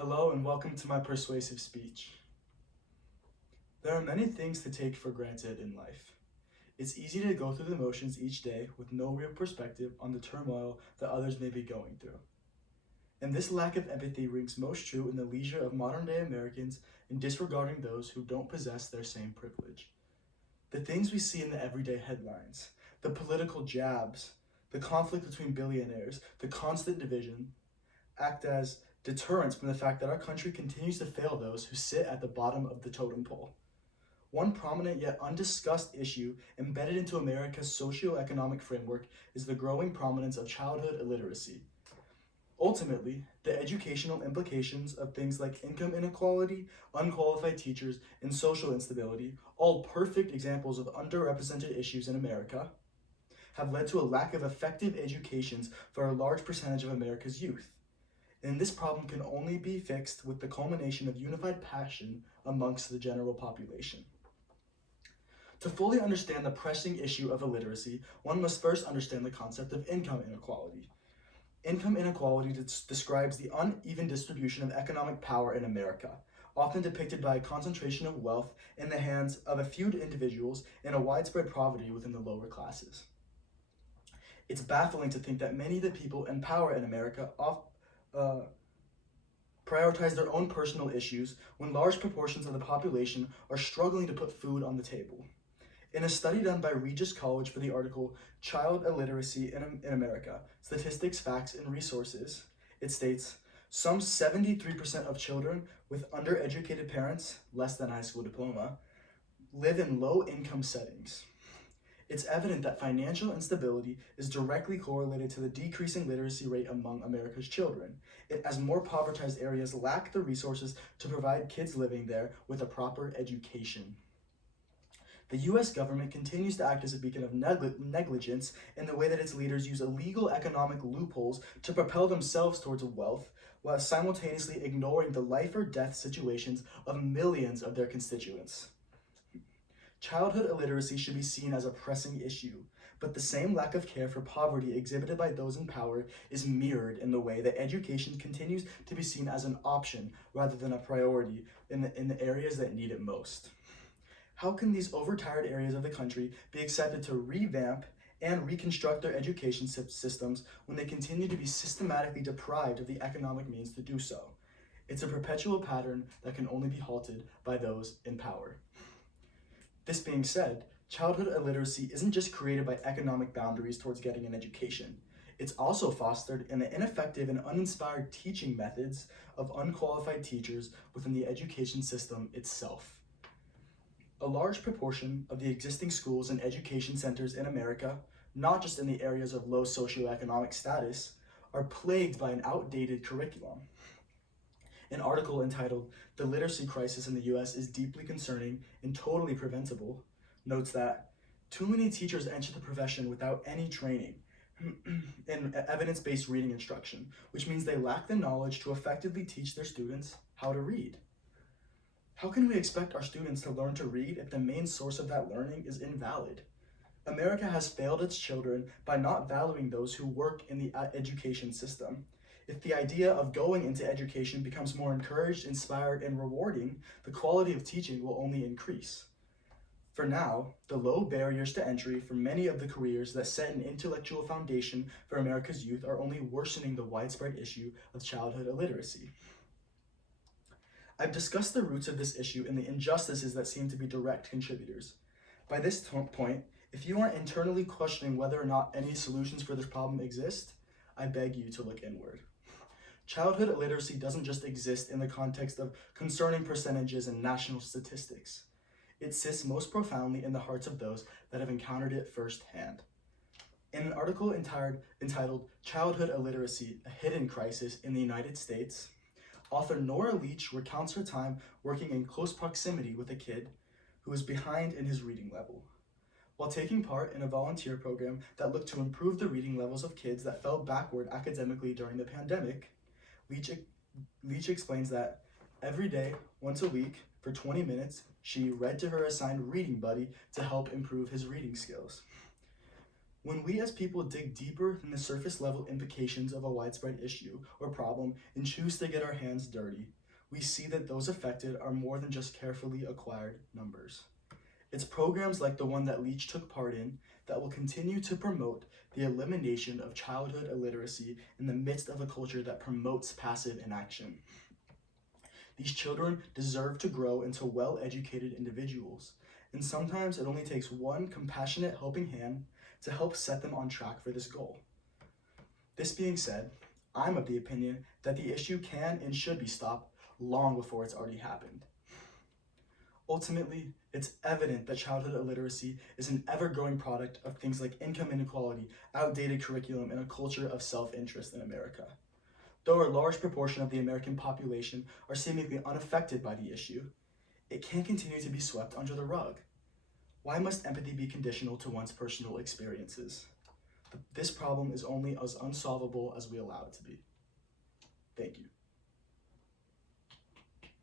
Hello and welcome to my persuasive speech. There are many things to take for granted in life. It's easy to go through the motions each day with no real perspective on the turmoil that others may be going through. And this lack of empathy rings most true in the leisure of modern day Americans in disregarding those who don't possess their same privilege. The things we see in the everyday headlines, the political jabs, the conflict between billionaires, the constant division, act as deterrence from the fact that our country continues to fail those who sit at the bottom of the totem pole. One prominent yet undiscussed issue embedded into America's socio-economic framework is the growing prominence of childhood illiteracy. Ultimately, the educational implications of things like income inequality, unqualified teachers, and social instability, all perfect examples of underrepresented issues in America, have led to a lack of effective educations for a large percentage of America's youth. And this problem can only be fixed with the culmination of unified passion amongst the general population. To fully understand the pressing issue of illiteracy, one must first understand the concept of income inequality. Income inequality describes the uneven distribution of economic power in America, often depicted by a concentration of wealth in the hands of a few individuals and a widespread poverty within the lower classes. It's baffling to think that many of the people in power in America prioritize their own personal issues when large proportions of the population are struggling to put food on the table. In a study done by Regis College for the article Child Illiteracy in America, Statistics, Facts, and Resources, it states, some 73% of children with undereducated parents, less than high school diploma, live in low-income settings. It's evident that financial instability is directly correlated to the decreasing literacy rate among America's children, as more impoverished areas lack the resources to provide kids living there with a proper education. The US government continues to act as a beacon of negligence in the way that its leaders use illegal economic loopholes to propel themselves towards wealth, while simultaneously ignoring the life or death situations of millions of their constituents. Childhood illiteracy should be seen as a pressing issue, but the same lack of care for poverty exhibited by those in power is mirrored in the way that education continues to be seen as an option rather than a priority in the areas that need it most. How can these overtired areas of the country be accepted to revamp and reconstruct their education systems when they continue to be systematically deprived of the economic means to do so? It's a perpetual pattern that can only be halted by those in power. This being said, childhood illiteracy isn't just created by economic boundaries towards getting an education. It's also fostered in the ineffective and uninspired teaching methods of unqualified teachers within the education system itself. A large proportion of the existing schools and education centers in America, not just in the areas of low socioeconomic status, are plagued by an outdated curriculum. An article entitled "The Literacy Crisis in the U.S. is Deeply Concerning and Totally Preventable" notes that too many teachers enter the profession without any training in evidence-based reading instruction, which means they lack the knowledge to effectively teach their students how to read. How can we expect our students to learn to read if the main source of that learning is invalid? America has failed its children by not valuing those who work in the education system. If the idea of going into education becomes more encouraged, inspired, and rewarding, the quality of teaching will only increase. For now, the low barriers to entry for many of the careers that set an intellectual foundation for America's youth are only worsening the widespread issue of childhood illiteracy. I've discussed the roots of this issue and the injustices that seem to be direct contributors. By this point, if you aren't internally questioning whether or not any solutions for this problem exist, I beg you to look inward. Childhood illiteracy doesn't just exist in the context of concerning percentages and national statistics. It sits most profoundly in the hearts of those that have encountered it firsthand. In an article entitled "Childhood Illiteracy, a Hidden Crisis in the United States," author Nora Leach recounts her time working in close proximity with a kid who was behind in his reading level. While taking part in a volunteer program that looked to improve the reading levels of kids that fell backward academically during the pandemic, Leach explains that every day, once a week, for 20 minutes, she read to her assigned reading buddy to help improve his reading skills. When we as people dig deeper than the surface level implications of a widespread issue or problem and choose to get our hands dirty, we see that those affected are more than just carefully acquired numbers. It's programs like the one that Leach took part in that will continue to promote the elimination of childhood illiteracy in the midst of a culture that promotes passive inaction. These children deserve to grow into well-educated individuals, and sometimes it only takes one compassionate helping hand to help set them on track for this goal. This being said, I'm of the opinion that the issue can and should be stopped long before it's already happened. Ultimately, it's evident that childhood illiteracy is an ever-growing product of things like income inequality, outdated curriculum, and a culture of self-interest in America. Though a large proportion of the American population are seemingly unaffected by the issue, it can't continue to be swept under the rug. Why must empathy be conditional to one's personal experiences? This problem is only as unsolvable as we allow it to be. Thank you.